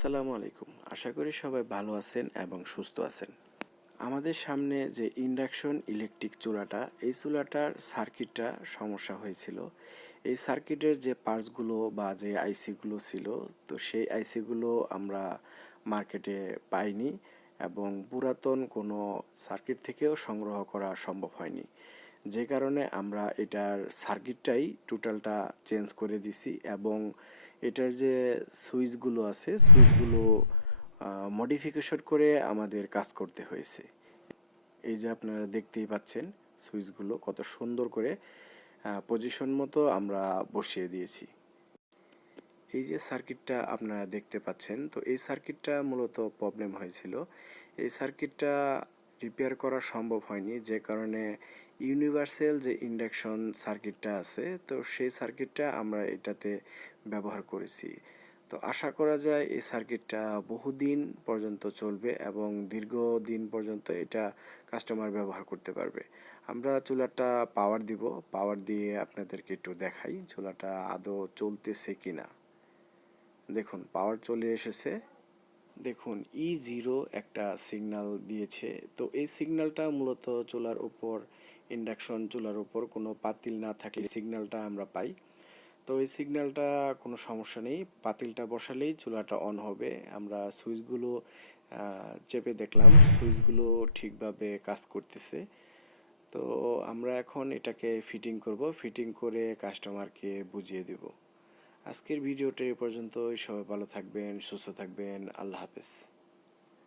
আসসালামু আলাইকুম। আশা করি সবাই ভালো আছেন এবং সুস্থ আছেন। আমাদের সামনে যে ইন্ডাকশন ইলেকট্রিক চুলাটা, এই চুলাটার সার্কিটটা সমস্যা হয়েছিল। এই সার্কিটের যে পার্টসগুলো বা যে আইসিগুলো ছিল, তো সেই আইসিগুলো আমরা মার্কেটে পাইনি এবং পুরাতন কোনো সার্কিট থেকেও সংগ্রহ করা সম্ভব হয়নি। যে কারণে আমরা এটার সার্কিটটাই টোটালটা চেঞ্জ করে দিছি এবং এটার যে সুইচগুলো আছে সুইচগুলো মডিফিকেশন করে আমাদের কাজ করতে হয়েছে। এই যে আপনারা দেখতেই পাচ্ছেন সুইচগুলো কত সুন্দর করে পজিশন মতো আমরা বসিয়ে দিয়েছি। এই যে সার্কিটটা আপনারা দেখতে পাচ্ছেন, তো এই সার্কিটটা মূলত প্রবলেম হয়েছিল। এই সার্কিটটা রিপেয়ার করা সম্ভব হয়নি, যে কারণে ইউনিভার্সাল যে ইন্ডাকশন সার্কিটটা আছে, তো সেই সার্কিটটা আমরা এটাতে ব্যবহার করেছি। তো আশা করা যায় এই সার্কিটটা বহুদিন পর্যন্ত চলবে এবং দীর্ঘদিন পর্যন্ত এটা কাস্টমার ব্যবহার করতে পারবে। আমরা চুলাটা পাওয়ার দিব, পাওয়ার দিয়ে আপনাদেরকে একটু দেখাই চুলাটা আদৌ চলতেছে কিনা। দেখুন পাওয়ার চলে এসেছে। দেখুন E0 একটা সিগন্যাল দিয়েছে। তো এই সিগন্যালটা মূলত চুলার উপর, ইন্ডাকশন চুলার উপর কোনো পাতিল না থাকলে সিগন্যালটা আমরা পাই। তো এই সিগন্যালটা কোনো সমস্যা নেই, পাতিলটা বসালেই চুলাটা অন হবে। আমরা সুইচগুলো চেপে দেখলাম, সুইচগুলো ঠিকভাবে কাজ করতেছে। তো আমরা এখন এটাকে ফিটিং করব, ফিটিং করে কাস্টমারকে বুঝিয়ে দেব। আজকের ভিডিওটা এ পর্যন্তই। সবাই ভালো থাকবেন, সুস্থ থাকবেন। আল্লাহ হাফেজ।